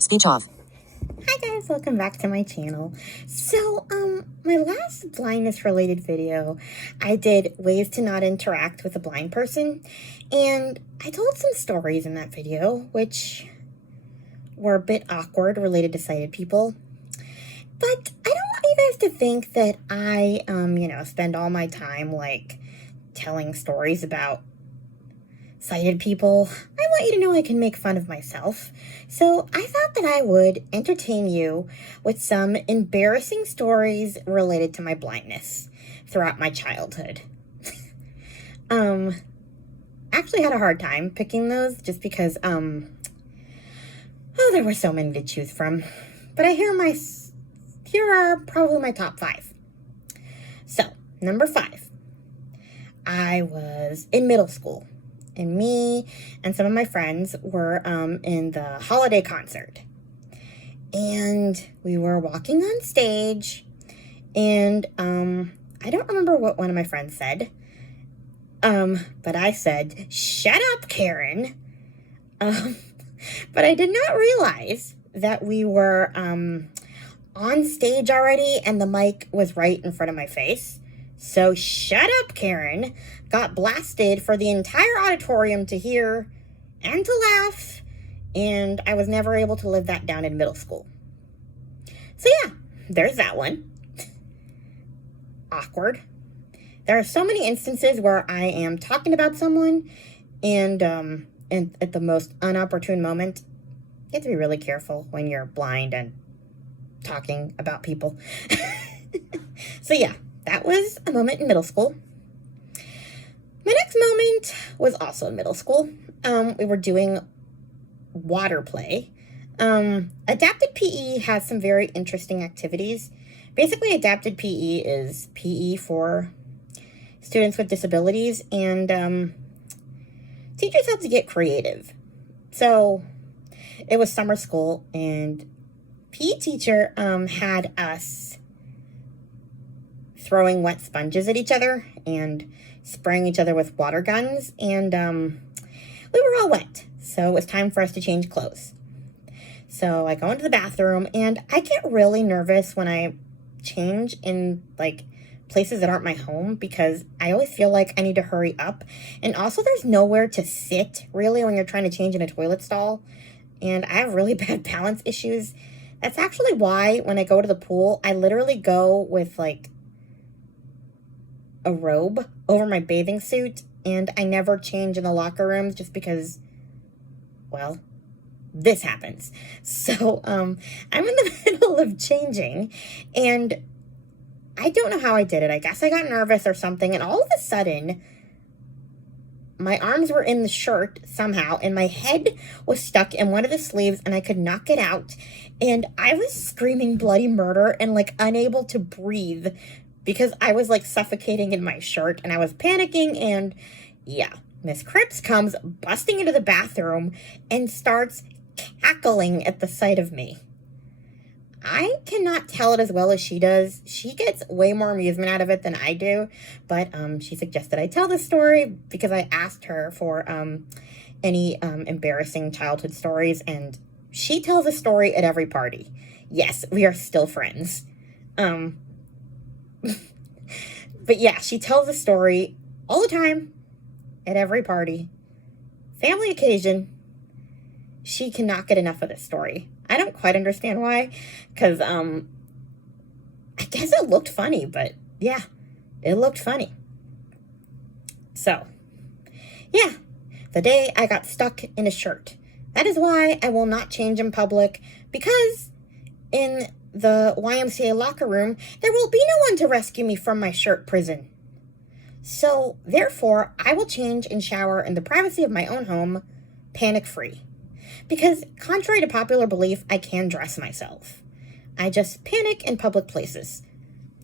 Speech off. Hi guys, welcome back to my channel. So, my last blindness related video, I did ways to not interact with a blind person, and I told some stories in that video, which were a bit awkward related to sighted people. But I don't want you guys to think that I, spend all my time, telling stories about sighted people. I want you to know I can make fun of myself. So I thought that I would entertain you with some embarrassing stories related to my blindness throughout my childhood. Actually had a hard time picking those just because, there were so many to choose from. But here are probably my top 5. So, number 5. I was in middle school. And me and some of my friends were in the holiday concert. And we were walking on stage. And I don't remember what one of my friends said. But I said, "Shut up, Karen." But I did not realize that we were on stage already and the mic was right in front of my face. So "Shut up, Karen" got blasted for the entire auditorium to hear and to laugh, and I was never able to live that down in middle school. So yeah, there's that one. Awkward. There are so many instances where I am talking about someone and at the most inopportune moment. You have to be really careful when you're blind and talking about people. So yeah, that was a moment in middle school. My next moment was also in middle school. We were doing water play. Adapted PE has some very interesting activities. Basically, adapted PE is PE for students with disabilities, and teachers have to get creative. So it was summer school, and PE teacher had us throwing wet sponges at each other and spraying each other with water guns, and we were all wet, so it was time for us to change clothes. So I go into the bathroom, and I get really nervous when I change in places that aren't my home, because I always feel like I need to hurry up, and also there's nowhere to sit really when you're trying to change in a toilet stall, and I have really bad balance issues. That's actually why when I go to the pool, I literally go with a robe over my bathing suit, and I never change in the locker rooms just because, well, this happens. So I'm in the middle of changing, and I don't know how I did it. I guess I got nervous or something, and all of a sudden my arms were in the shirt somehow, and my head was stuck in one of the sleeves, and I could not get out, and I was screaming bloody murder and unable to breathe because I was suffocating in my shirt, and I was panicking. And yeah, Miss Cripps comes busting into the bathroom and starts cackling at the sight of me. I cannot tell it as well as she does. She gets way more amusement out of it than I do, but she suggested I tell this story because I asked her for any embarrassing childhood stories, and she tells a story at every party. Yes, we are still friends. But yeah, she tells a story all the time, at every party, family occasion. She cannot get enough of this story. I don't quite understand why, because I guess it looked funny, but yeah, it looked funny. So, yeah, the day I got stuck in a shirt. That is why I will not change in public, because in the YMCA locker room, there will be no one to rescue me from my shirt prison. So, therefore, I will change and shower in the privacy of my own home, panic-free. Because, contrary to popular belief, I can dress myself. I just panic in public places.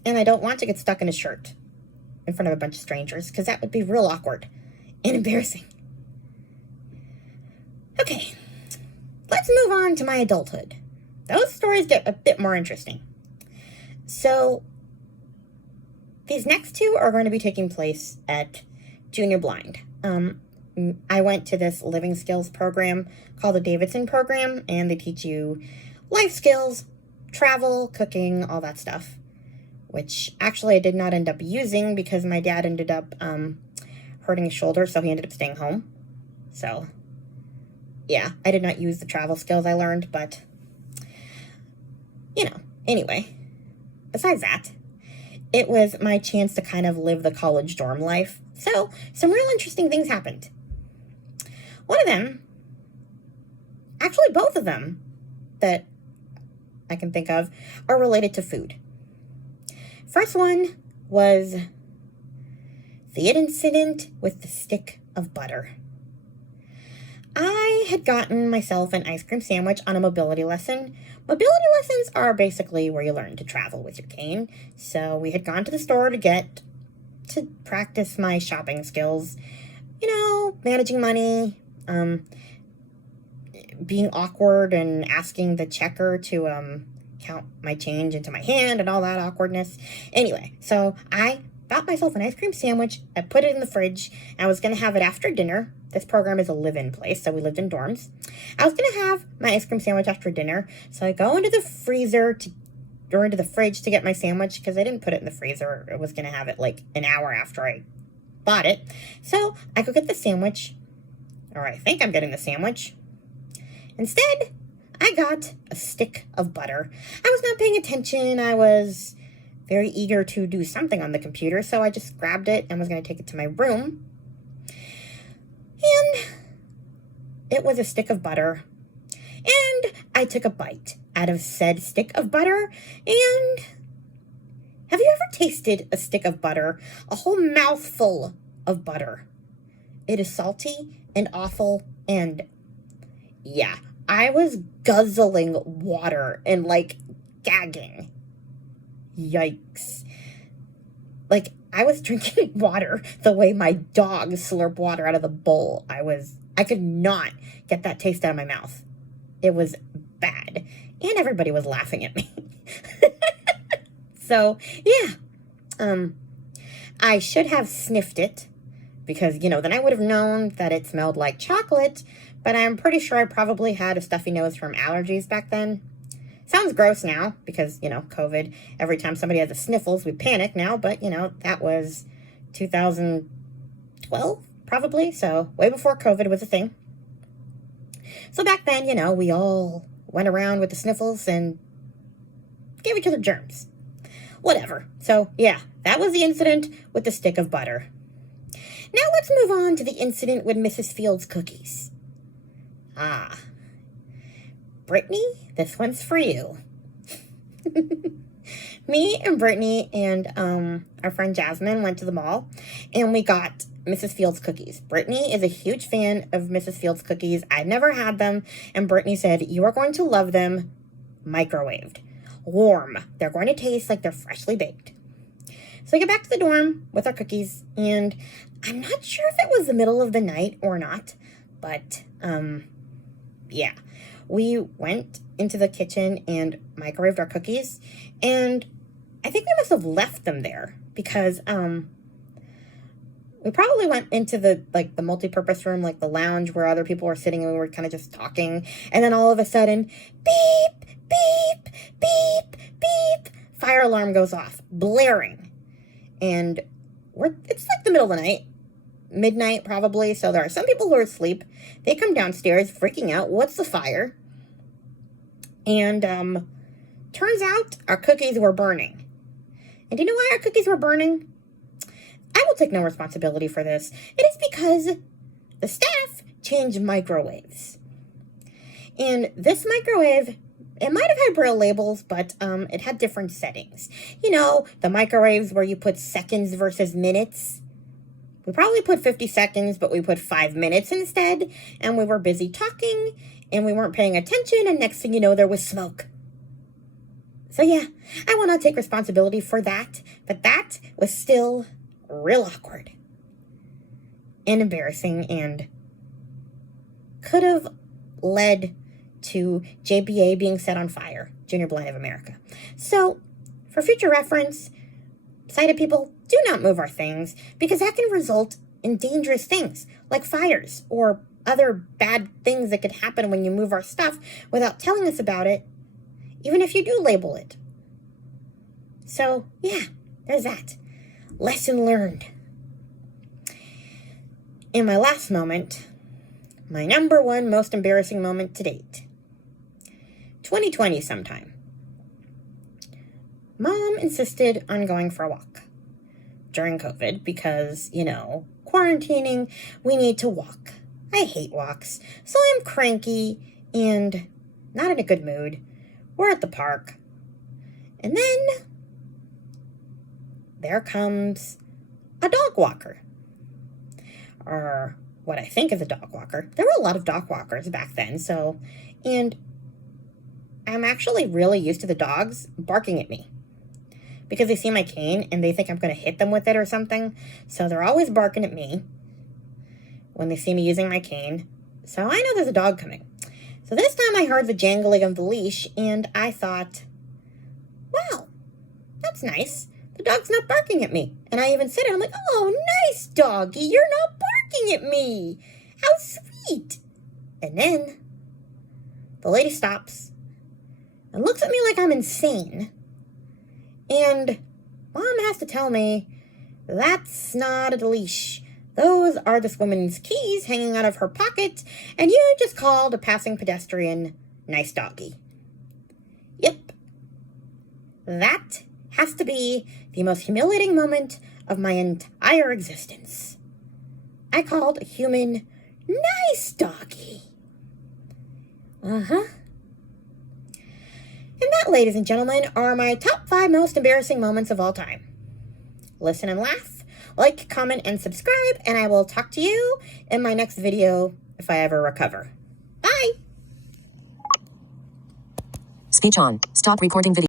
And I don't want to get stuck in a shirt in front of a bunch of strangers, because that would be real awkward and embarrassing. Okay, let's move on to my adulthood. Those stories get a bit more interesting. So, these next two are going to be taking place at Junior Blind. I went to this living skills program called the Davidson program, and they teach you life skills, travel, cooking, all that stuff, which actually I did not end up using because my dad ended up hurting his shoulder, so he ended up staying home. So, yeah, I did not use the travel skills I learned, but, anyway, besides that, it was my chance to kind of live the college dorm life. So, some real interesting things happened. One of them, actually both of them that I can think of, are related to food. First one was the incident with the stick of butter. I had gotten myself an ice cream sandwich on a mobility lesson. Mobility lessons are basically where you learn to travel with your cane. So we had gone to the store to practice my shopping skills, managing money, being awkward and asking the checker to count my change into my hand and all that awkwardness. Anyway, so I bought myself an ice cream sandwich. I put it in the fridge. I was going to have it after dinner. This program is a live-in place, so we lived in dorms. I was going to have my ice cream sandwich after dinner, so I go into the freezer or into the fridge to get my sandwich because I didn't put it in the freezer. I was going to have it like an hour after I bought it. So I go get the sandwich, or I think I'm getting the sandwich. Instead, I got a stick of butter. I was not paying attention. I was very eager to do something on the computer, so I just grabbed it and was going to take it to my room. And it was a stick of butter. And I took a bite out of said stick of butter. And have you ever tasted a stick of butter? A whole mouthful of butter. It is salty and awful, and yeah, I was guzzling water and gagging. Yikes. I was drinking water the way my dog slurp water out of the bowl. I could not get that taste out of my mouth. It was bad. And everybody was laughing at me. So, yeah. I should have sniffed it because, then I would have known that it smelled like chocolate, but I'm pretty sure I probably had a stuffy nose from allergies back then. Sounds gross now because, COVID. Every time somebody has the sniffles, we panic now. But, that was 2012, probably. So way before COVID was a thing. So back then, we all went around with the sniffles and gave each other germs. Whatever. So, yeah, that was the incident with the stick of butter. Now let's move on to the incident with Mrs. Fields' cookies. Brittany, this one's for you. Me and Brittany and our friend Jasmine went to the mall, and we got Mrs. Fields cookies. Brittany is a huge fan of Mrs. Fields cookies. I've never had them, and Brittany said, "You are going to love them microwaved. Warm. They're going to taste like they're freshly baked." So we get back to the dorm with our cookies, and I'm not sure if it was the middle of the night or not, but yeah. We went into the kitchen and microwaved our cookies, and I think we must have left them there because we probably went into the multi-purpose room, the lounge where other people were sitting, and we were kind of just talking, and then all of a sudden, beep, beep, beep, beep, fire alarm goes off, blaring, and it's the middle of the night. Midnight probably, so there are some people who are asleep. They come downstairs freaking out. What's the fire? And turns out our cookies were burning. And do you know why our cookies were burning? I will take no responsibility for this. It is because the staff changed microwaves. And this microwave, it might have had Braille labels, but it had different settings. The microwaves where you put seconds versus minutes. We probably put 50 seconds, but we put 5 minutes instead, and we were busy talking, and we weren't paying attention, and next thing you know, there was smoke. So yeah, I will not take responsibility for that, but that was still real awkward and embarrassing, and could have led to JBA being set on fire, Junior Blind of America. So, for future reference, sighted people, do not move our things, because that can result in dangerous things like fires or other bad things that could happen when you move our stuff without telling us about it, even if you do label it. So, yeah, there's that. Lesson learned. In my last moment, my number one most embarrassing moment to date. 2020 sometime. Mom insisted on going for a walk during COVID because, quarantining, we need to walk. I hate walks, so I'm cranky and not in a good mood. We're at the park. And then there comes a dog walker. Or what I think is a dog walker. There were a lot of dog walkers back then, and I'm actually really used to the dogs barking at me because they see my cane and they think I'm going to hit them with it or something. So they're always barking at me when they see me using my cane. So I know there's a dog coming. So this time I heard the jangling of the leash and I thought, wow, that's nice. The dog's not barking at me. And I even said it. I'm like, oh, nice doggy. You're not barking at me. How sweet. And then the lady stops and looks at me like I'm insane. And Mom has to tell me, that's not a leash. Those are this woman's keys hanging out of her pocket, and you just called a passing pedestrian nice doggy. Yep. That has to be the most humiliating moment of my entire existence. I called a human nice doggy. Uh-huh. And that, ladies and gentlemen, are my top 5 most embarrassing moments of all time. Listen and laugh, like, comment, and subscribe, and I will talk to you in my next video if I ever recover. Bye! Speech on. Stop recording video.